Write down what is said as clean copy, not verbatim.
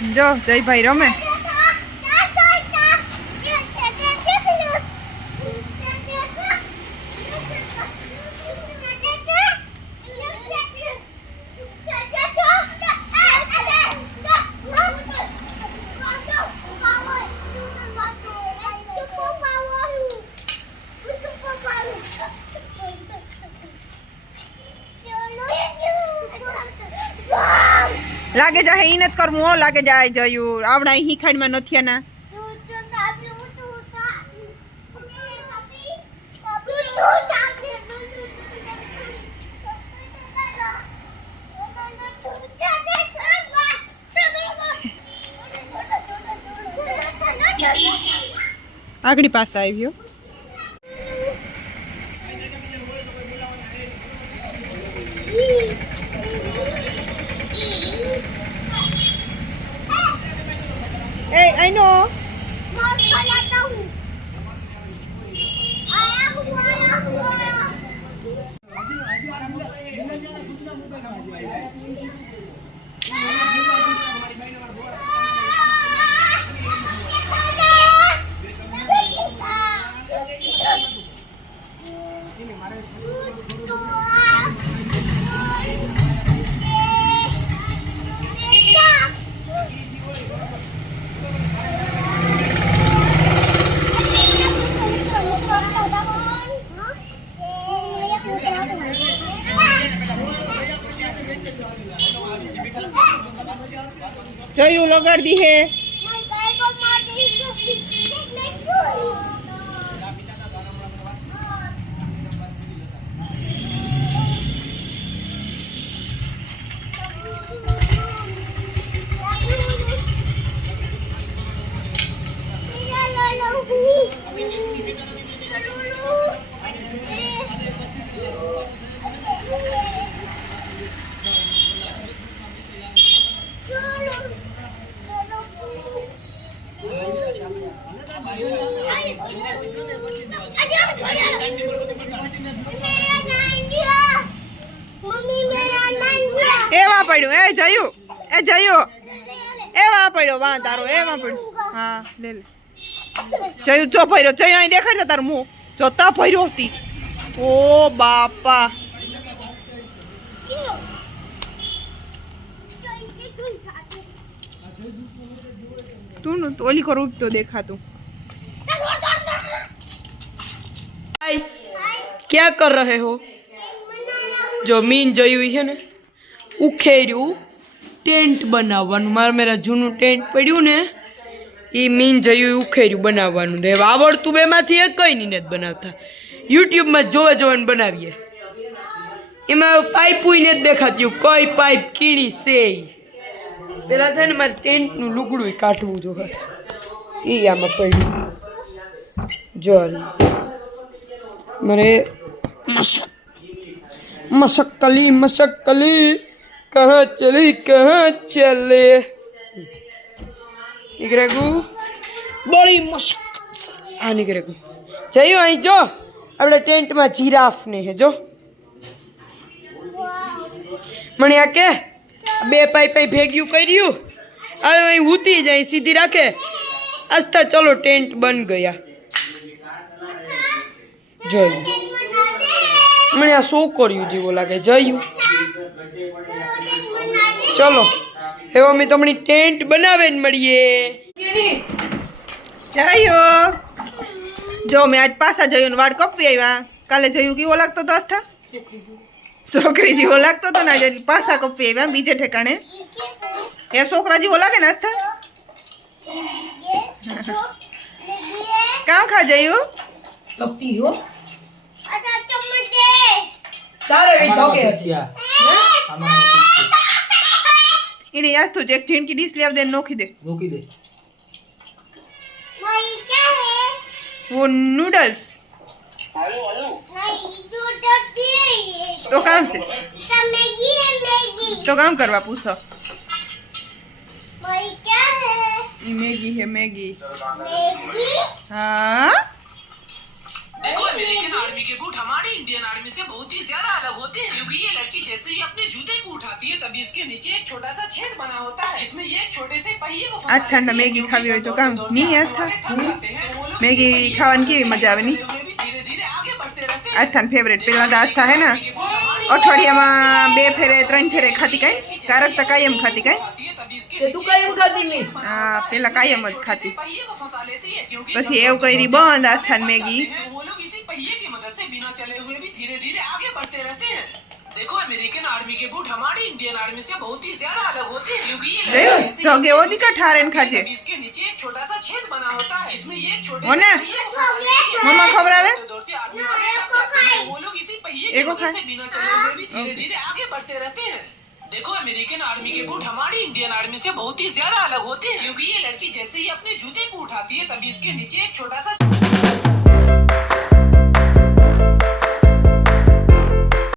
જો જયભાઈ રમે. લાગે જાય ઈ નથી કરવું હો, લાગે જાય જયું આવડા અહીં ખાડમાં નથી ના. આગળી પાસે આવ્યો. Hey, I know. જોયું લગાડી હે. એવા પડ્યું એ જયું એવા પડ્યો વાહ તારો એવા પડ્યું. હા લે લે જયું ચો ભર્યો જયું અહીં દેખાડ ને તારું મું જોતા ભર્યો હતી. ઓ બાપા તું ઓલી કરું તો દેખાતું. क्या कर रहे हो? जो मीन जयू है ने उखेर्યું ટેન્ટ બનાવવાનું. મારા જૂનું ટેન્ટ પડ્યું ને એ મીન જયું ઉખેર્યું બનાવવાનું. દે આવડતું બેમાંથી એક કઈ નહીં નથી બનાવતા. યુટ્યુબમાં જોવાનું બનાવીએ. એમાં પાઇપું નથી દેખાતી કઈ પાઇપ કીડી છે. પેલા છે ને મારે ટેન્ટનું લુગડું કાઢવું જોઈએ. એ આમાં પડ્યું જો મારે મશક્કલી कहाँ चले निकरेगू बड़ी मशक्कत हाँ निकरेगू चाहिए आई जो अपने टेंट में जिराफ ने है जो मने आके बे पाई भेग्यू કર્યું હવે અહીં ઉતી જાય સીધી રાખે આસ્તા ચલો ટેન્ટ બન ગયા. જોયું મને આ શો કર્યું જેવો લાગે જયું. ચલો હવે અમે તમને ટેન્ટ બનાવે ને મળીએ. જયો જો મેં આજ પાછા જયું વાળ કપવી આવ્યા. કાલે જયું કેવો લાગતો તો આસ્થા છોકરી જેવો લાગતો તો ને પાછા કપવી આવ્યા બીજે ઠેકાણે. એ છોકરા જેવો લાગે ને આસ્થા. કામ ખા જયું તપતી હો ચાલે વે ધોકે હતી इन्हें याद तो एक चीन की डिश ले दे नोकी दे भाई क्या है वो नूडल्स तो काम से मैगी है मैगी तो काम करवा पूछो भाई क्या है ये मैगी है मैगी मैगी हाँ देखो अमेरिकन आर्मी के बूट हमारी इंडियन आर्मी से बहुत ही ज्यादा अलग होते हैं, क्योंकि ये लड़की जैसे ही अपने जूते को उठाती है तभी इसके नीचे एक छोटा सा छेद बना होता है, जिसमें ये एक छोटे से पहिए को फंसा आस्थान लेती है, मैगी क्योंकि खावी હોય તો जब કામ दौड़ते નહીં दौड़ते आस्था थक जाते हैं, तो वो लोग मैगी इसी पहिए ખાવાની को કેવી મજા આવે ની चले हुए भी धीरे-धीरे आगे बढ़ते रहते हैं। આસ્થાન ફેવરેટ પેલા તો આસ્થા હે ને અઠવાડિયામાં 2 ફેરે 3 ફેરે ખાતી કાંઈ કારક તો કાયમ ખાતી કાંઈ તે તું કાયમ ખાતી મી હા પેલા કાયમ જ ખાતી पहिए को फंसा लेती है, क्योंकि પછી એવું કરી બંધ આસ્થાન मैगी तो वो लोग इसी पहिए की मदद से बिना चले हुए भी धीरे-धीरे आगे बढ़ते रहते हैं। देखो अमेरिकन आर्मी के बूट हमारी इंडियन आर्मी से बहुत ही ज्यादा अलग होते हैं, क्योंकि ये જોયું ऐसे ही તો કે ઓદી કા ઠારેન ખાજે तभी इसके नीचे एक छोटा सा छेद बना होता है, जिसमें ये एक छोटे हो से ना? पहिए को फंसा लेती है। मम्मा खबरावे तो दौड़ते आर्मी वाले थक जाते हैं, वो लोग इसी पहिए की एगो मदद से बिना चले हुए भी धीरे-धीरे आगे बढ़ते रहते हैं। देखो अमेरिकन आर्मी के बूट हमारी इंडियन आर्मी से बहुत ही ज्यादा अलग होते हैं, क्योंकि ये लड़की जैसे ही अपने जूते को उठाती है तभी इसके नीचे एक छोटा सा